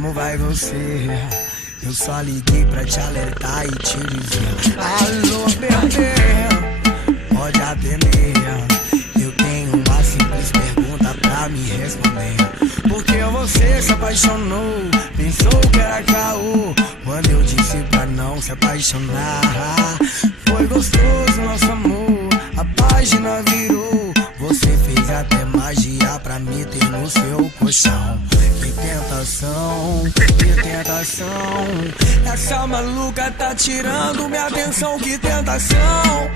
como vai você? Eu só liguei pra te alertar e te dizer: alô, bebê, pode atender. Eu tenho uma simples pergunta pra me responder. Por que você se apaixonou? Pensou que era caô quando eu disse pra não se apaixonar. Foi gostoso nosso amor, a página virou. Você fez até magia pra me ter no seu colchão. Que tentação, que tentação. Essa maluca tá tirando minha atenção. Que tentação,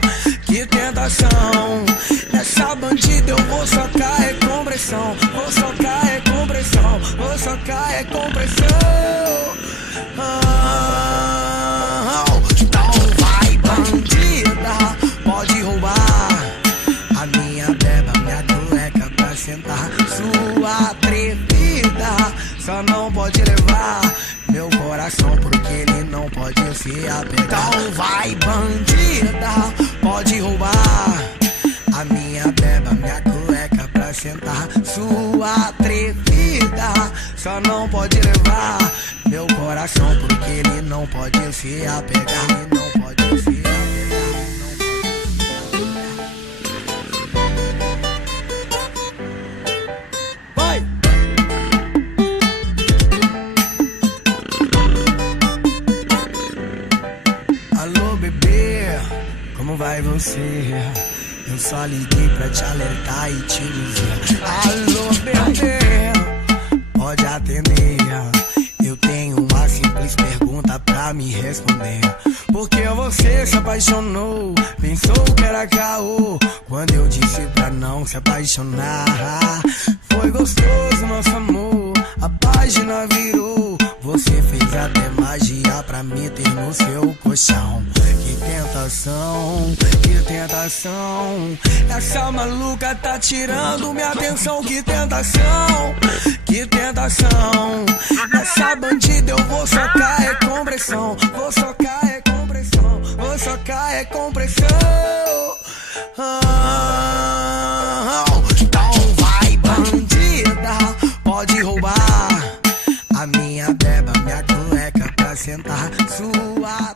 que tentação. Essa bandida eu vou socar é com pressão. Vou socar é com pressão. Vou socar é com pressão. Então vai, bandida, pode roubar a minha beba, minha cueca pra sentar. Sua atrevida só não pode levar meu coração, porque ele não pode se apegar. Então vai, bandida, pode roubar a minha beba, minha cueca pra sentar. Sua atrevida só não pode levar meu coração, porque ele não pode se apegar. Ele não pode se apegar. Vai! Alô, bebê, como vai você? Eu só liguei pra te alertar e te dizer: alô, bebê, pode atender. Eu tenho uma simples pergunta pra me responder. Por que você se apaixonou? Pensou que era caô quando eu disse pra não se apaixonar. Foi gostoso nosso amor, a página virou. Você fez até magia pra me ter no seu colchão. Que tentação, que tentação. Essa maluca tá tirando minha atenção. Que tentação, que tentação. Essa bandida eu vou socar é com pressão. Vou socar é com pressão. Vou socar é com pressão. Então vai, bandida, pode roubar a minha beba, minha cueca pra sentar. Sua